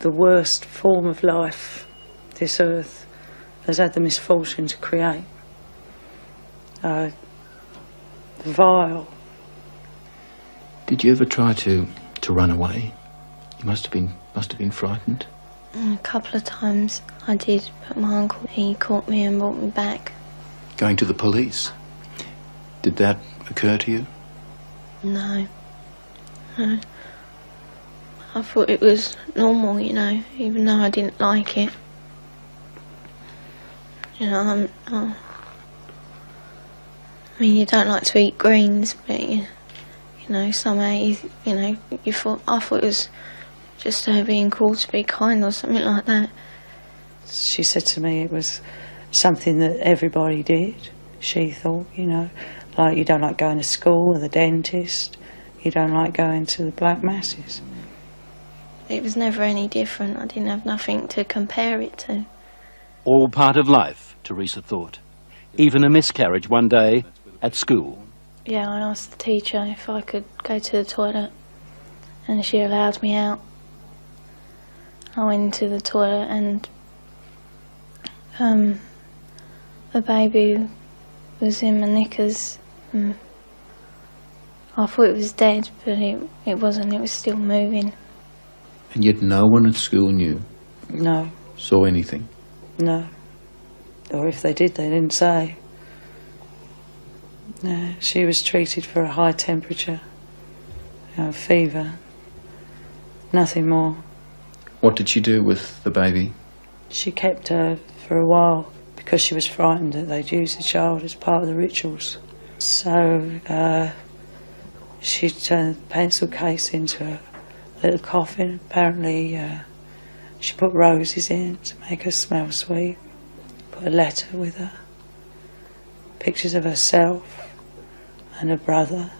the worst form of life this earth has had the misfortune to create. Vile. Did you ever try to run away? You must have been frightened. A couple of times I did, but my uncle, he caught me and brought me back. Going to the police? Did that occur to you? No. No. I thought it was normal, you know, even though I didn't like it. You know, I mean, you don't like to eat greens, but you know, somehow I thought it was just her being called to be kind or something like that. She said to me it was something that everybody did. she thought, you know, like you don't like going to school or the dentist, you don't like going to the black masses. It was never any different. I didn't have nothing to compare it to. All part of life, Teresa thought. Even a miscarriage one day at school. Yeah, I asked the teacher if I could go to the toilet, and she allowed me out. I went into the toilet and the baby was in my knickers. I thought it was dead, but it wasn't. It was still moving. And yet no one at school knew? No. Saw anything? No. Or if they did, they didn't say. No, she was treated for a high temperature, fever, nothing more. What did she do with the baby? She kept her for a while because she was frightened that they'd use the child as part of the rituals. So she turned the pencil case into a little coffin. Apparently she put roses in to make her smell sweet, put a letter with her, pictures of herself and her brother,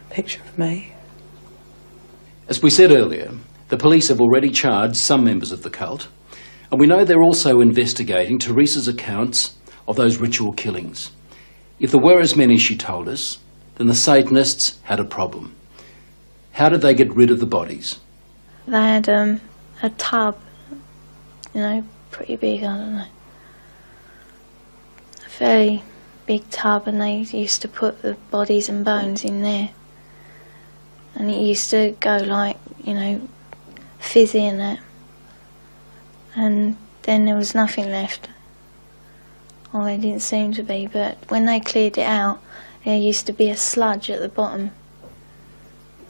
a picture of me. As we said earlier, the police have already charged some members of the cult, and we know they're also investigating Teresa's accounts of those ritual killings. If there were as many as she told us, then the Satanists had a problem. How did they get rid of the bodies? They had a tub, pretty big, I don't know. A fairly big tub, and they used to put the bodies and bones in there. And it used to go like, fizzy and that. And then there was nothing left. Well, there didn't seem to be, but when they cleared it out, there used to be a sludge at the bottom.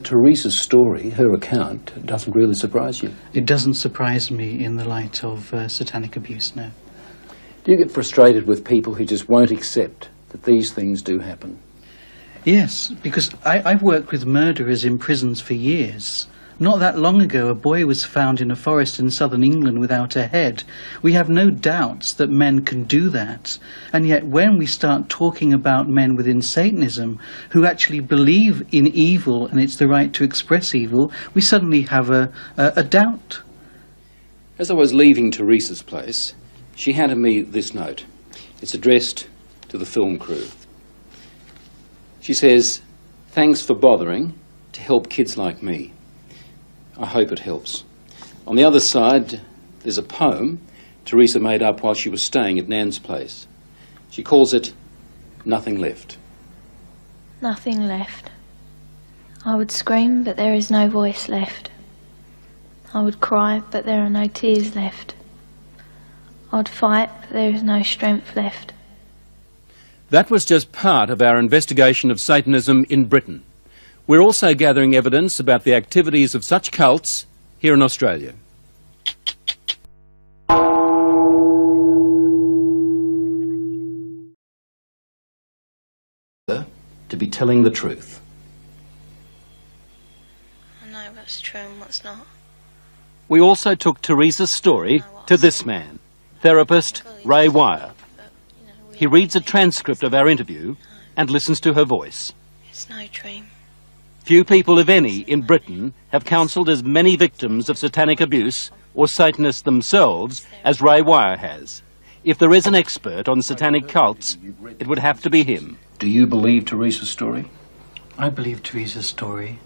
Teresa's story, her account, doesn't really surprise you? It doesn't surprise me in the light of satanic abuse, no. Do you get frustrated with people who just won't accept that these things do happen? Yes, because I've worked with murderers in prisons for years. Not that long ago, a boy was found in a forest in southern England without a head. We have no doubts that men can do that. And yet when we start talking about men within Satanism who actually believe in evil and it's the right to express evil, we suddenly have a doubt. As I was leaving Teresa's place, she handed me this note. It's addressed to the film crew. She says, "Thanks for bothering to help kids like me. I hope it helps." On the other side, there's a poem Teresa made up while she was staying at Nan's place. She calls it Nothing Left. Nothing left. I would scream, but there is no voice left. I would cry, but there are no tears left. I'd fight, but there is no strength left. That was just part of our investigation of Satanism in Britain. We're also gathering evidence about the activities of such cults here in Australia. To be telling the truth. I know what's true and what's not. We also took Teresa's story to this man, therapist Ray Wire. He reads a transcript of our interview and listens to her voice. It's no dream. Few people, if any, in Britain have counselled as many victims of satanic abuse or Satanists themselves as Ray Wire has. If there is an expert on satanic cults, it would have to be him. Do you believe Teresa's story? I believe Teresa's story.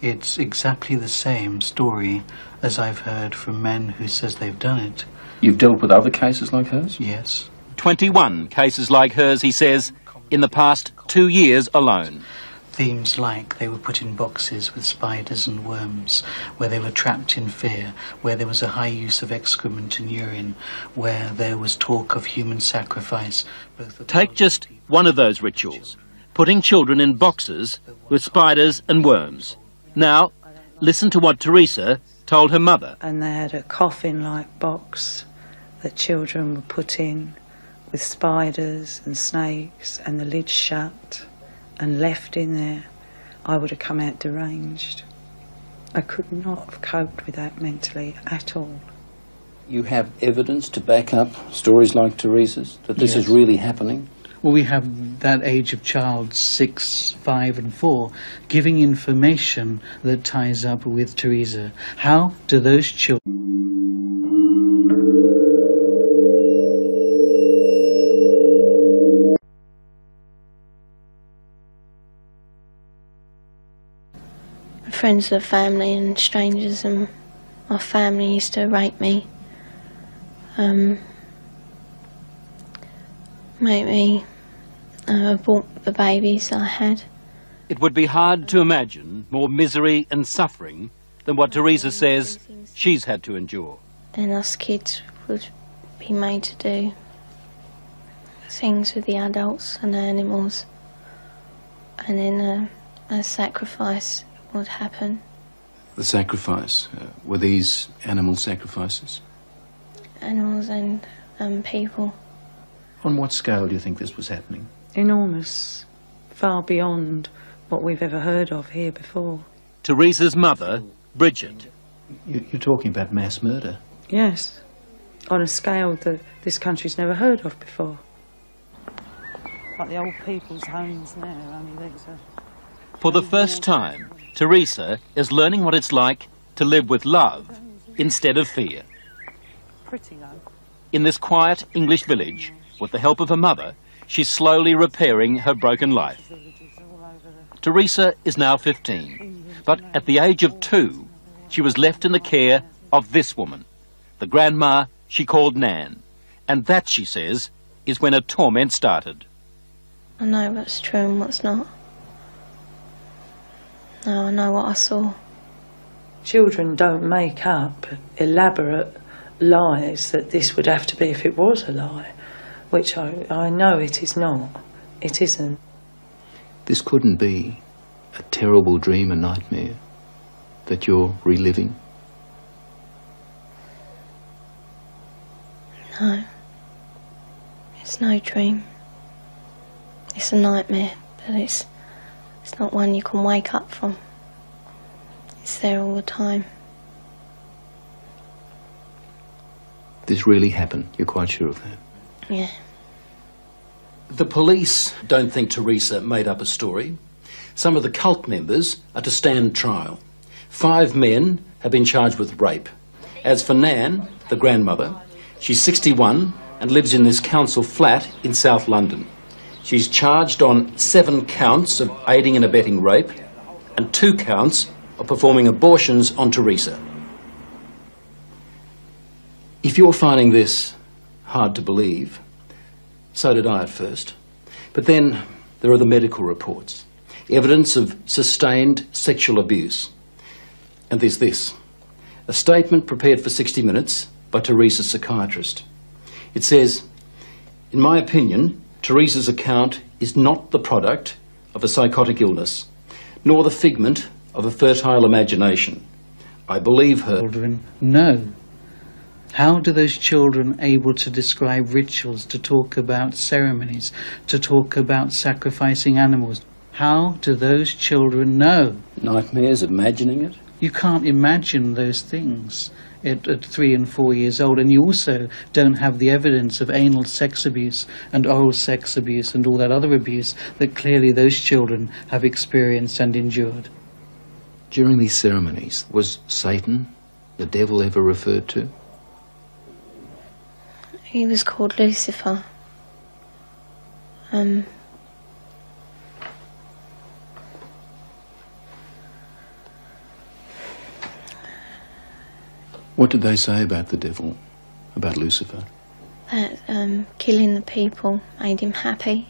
It's exactly the same story as I've heard from men who says they've done it. You've dealt with other cases like hers? Yes. 21 cases like hers, he says, in the past 2 years alone. Themes like they were put in boxes with spiders and worms, where they were trapped in fear, where there was a high use of excrement and urine, where there was talk of human sacrifice. Take just one of those rituals, putting children in boxes with spiders and worms. Now, listen to what Teresa told her mother. And they had a coffin-like box that children were put in with spiders and snakes and the lid shut and left in there. I would have come out deranged. I could not have coped with that mentally at all. You have evidence to back up stories like Teresa's, that this is really happening? Well, we have that age of child, 6, 5 and 4, giving information that ties up with Teresa. How do those children... Friends of family and strangers, and my family used to rape me, make me abort the babies I had. It would be hard to imagine more misery and suffering than what Teresa says she's had to endure. Then us kids would be made to do things with the adults and the animals, and then a sacrifice would happen. The sacrifice, were these animal sacrifices? Animals and people. On what scale do you think this was happening? Enormous, far beyond what we've ever heard of here before. Teresa's mother, Bridget. You're talking about mass murder? Yes, on a scale that this country's never heard of before. Like the old people's homes now, only these are... For the first time, Teresa is learning what it's like to live with love instead of fear. Pretty though. In this quiet English village, with the help of her mother, she's slowly repairing her broken life. Teresa is now 15, but at the age of 2, she was left in the care of this woman, the grandma she called Nan. And that, she says, is when her torment started. I know what's true and what's not. No, I know what I saw. Children don't make up elaborate lies that this would have to be if it was a lie, which I know it is not. It isn't. This couldn't be a terrible dream, a nightmare that you're reliving? No. It's no dream. It's a nightmare, but it's not one you can wake up from. It's there all the time. This really happened, you're quite sure of that? Yeah. The police don't think Teresa made up a story. Some of the cult members are to stand trial. 5 men have been charged with rape. As for Nan, the grandmother, she's 61 and lives in this council flat in South London. She's charged on 7 counts of aiding and abetting rape and 2 counts of performing abortions on Teresa. If you're finding this hard to believe, so did I at first. But then there are the medical reports, evidence of sustained sexual abuse. And there's this, a statement prepared for 60 Minutes by Teresa's psychiatrist. It says, "In my opinion, Teresa's account is not the product of a psychotic illness, nor the figment of a fertile imagination. I believe her." Children know. How do those children able to describe rituals, to talk about ceremonies, to talk about sacrificing animals? How do those children know? Nightmares, imagining it? You can't imagine those things at 3 and 4 years old, and you also don't have the evidence of anal sex abuse and oral sex abuse and all that other abuse that clearly those children have experienced and endured. During these ceremonies, was Satan, the devil, ever referred to? He was called Lucifer. What did they say about the devil, about Lucifer? That killing the people made him happy.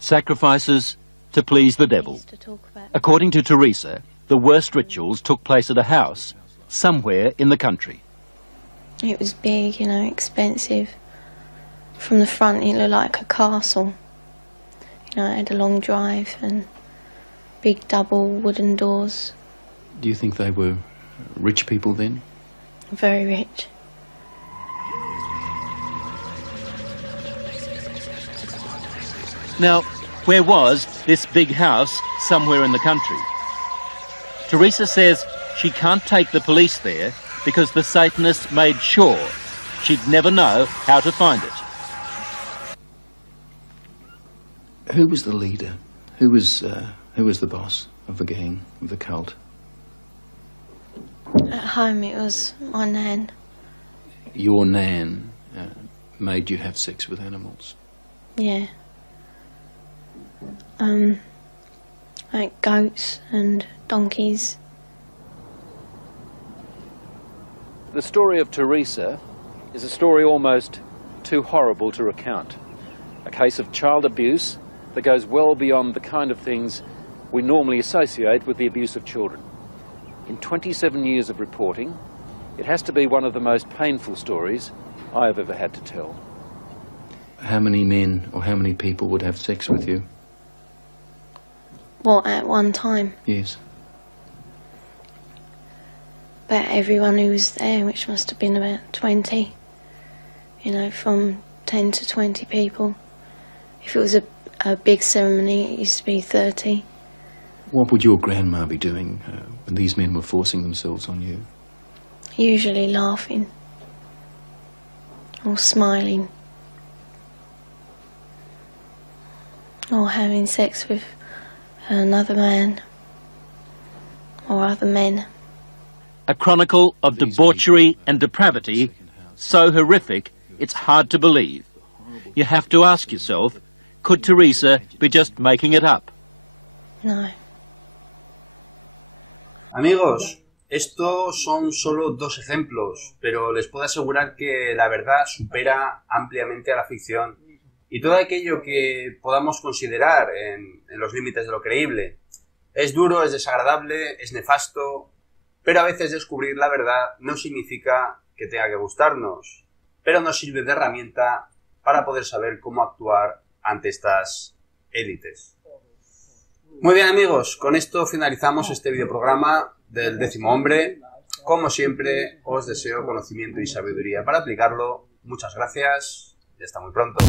Sacrifices to please the devil. Used to talk about According to Teresa, the worst rituals took place at a house somewhere in the country. it was big, you know, expensive. From the front it looked like a castle. You know, it had a long drive and big double wooden doors. Do you think they were rich people then? Very rich. Now, where was this big house somewhere in the country? Teresa says she can't take the police there because the Satanists made sure she'd never know how to find it. Who was the leader? Who was the boss of the gang, of the cult? At home it was my nan. Your nan made you have sex with animals? Yeah. Like goats and donkeys. The story of Teresa is a story almost too horrible to recount. A case of child abuse that goes well beyond the kind of things we normally associate with the abuse of children. In 27 years of reporting, it has to be one of the most painful stories I have ever had to tell. How many men or how many people would have sex with you? What, at one time? Yes. About everyone who was there, which must have been about 20. You know, from 10 to 20 people. If it was a big ceremony, it used to be 30. What would your grandma be doing when these men were forcing themselves on you? Usually laughing. Or smiling. Or having sex with another man. Or other men. A chronicle of debauchery and depravity so horrific it's hard to believe. You have to ask yourself, could Teresa be just making it up? No. Amigos, estos son solo dos ejemplos, pero les puedo asegurar que la verdad supera ampliamente a la ficción y todo aquello que podamos considerar en los límites de lo creíble. Es duro, es desagradable, es nefasto, pero a veces descubrir la verdad no significa que tenga que gustarnos, pero nos sirve de herramienta para poder saber cómo actuar ante estas élites. Muy bien, amigos, con esto finalizamos este videoprograma del Décimo Hombre. Como siempre, os deseo conocimiento y sabiduría para aplicarlo. Muchas gracias y hasta muy pronto.